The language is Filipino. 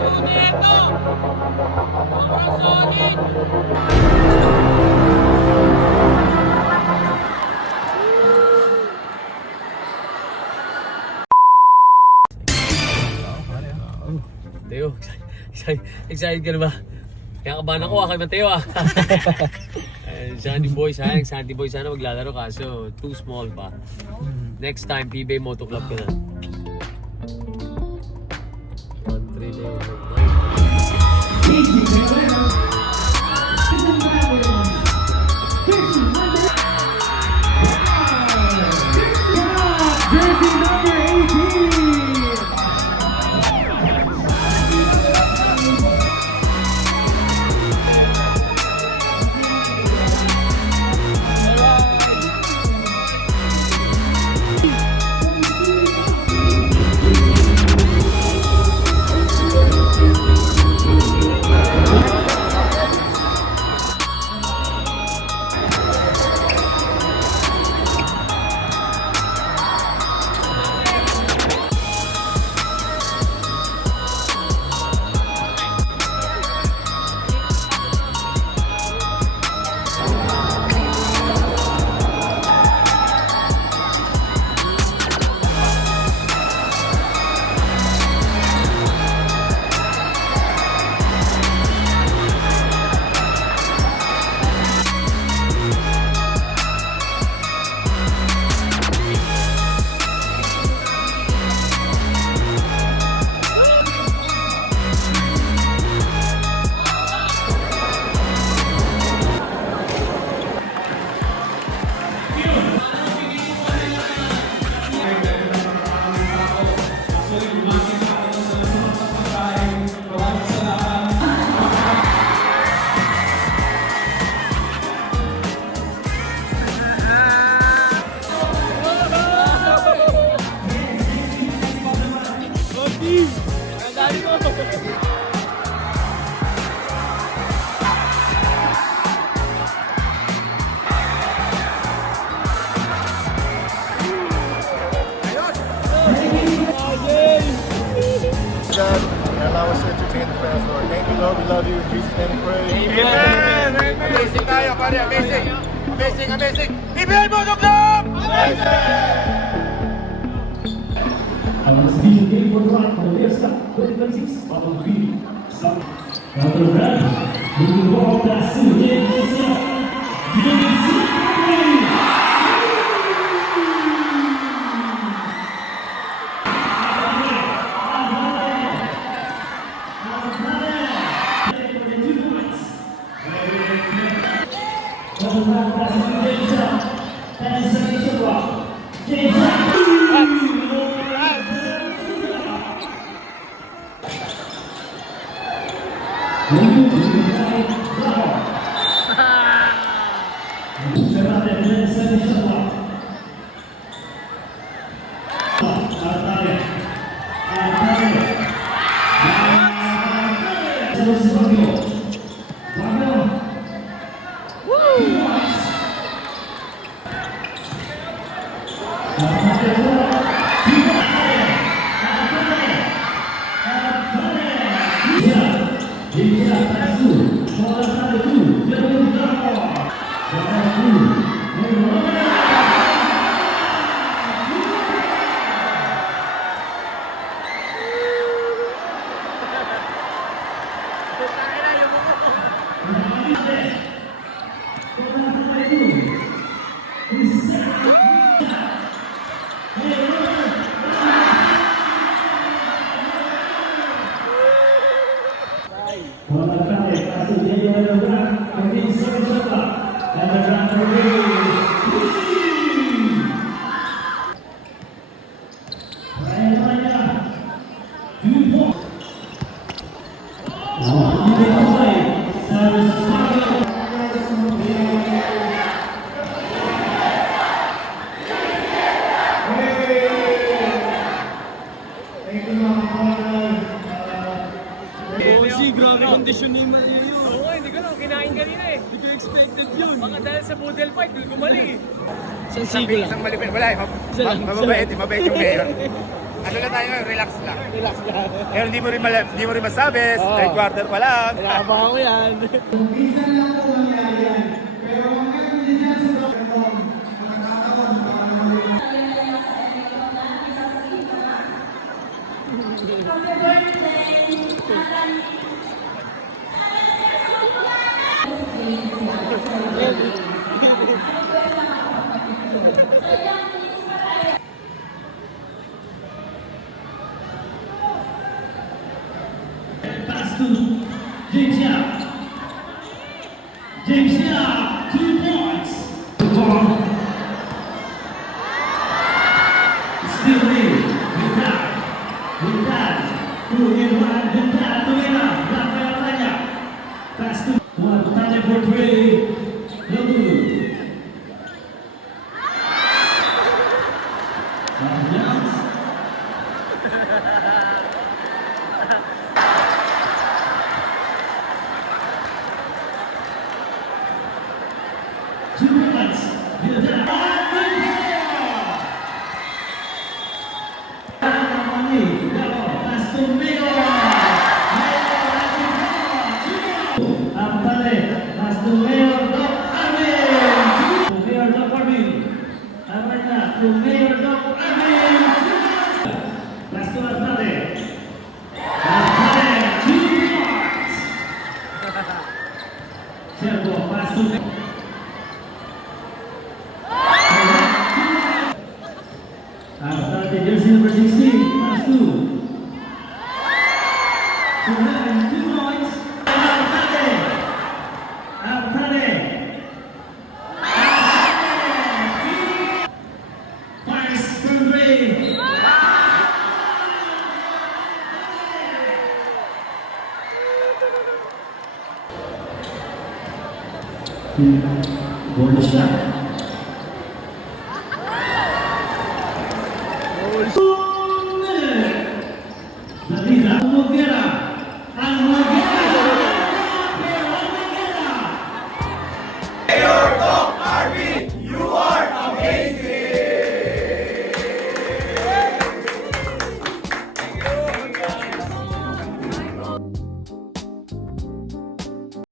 Teo, excited ka na ba? Kaya kabahan ako kay Mateo Sandy Boy sana maglalaro kaso too small pa. Next time, PBA Moto Club ka na. 1-3 na yun. Allow us to entertain the fans, Lord. Thank you, Lord. We love you. In Jesus' name we pray. Amen! Amazing tayo, pare. Amazing! Amazing, amazing! PBA Moto Club! Ang sabihin game for the right for the Fiesta 2026 Battle Field. Counter grab. Moving ball pass to game Fiesta. Grabe kondisyon ni Mario. Oo nga, hindi ko lang kinain kanina eh. Hindi ko expected yun. Baka dahil sa poodle fight, hindi ko mali. Isang sigo lang. Isang malipin. Wala eh. Mababait yung mayor. Ano lang tayo ngayon, relax lang. Relax lang. Pero hindi mo rin masabi, third quarter pa lang. Inaabangan ko yan. Pass to James Yap. James Yap, 2 points. Still lead. With that. 2 in 1. With that, Tumira. Rafael Raya. Pass to one. Tale for 3. Lagu. Yes. Two points. With that. Jersey number 16, pass to 2 points. Abtade. Pass from 3. Bonus shot.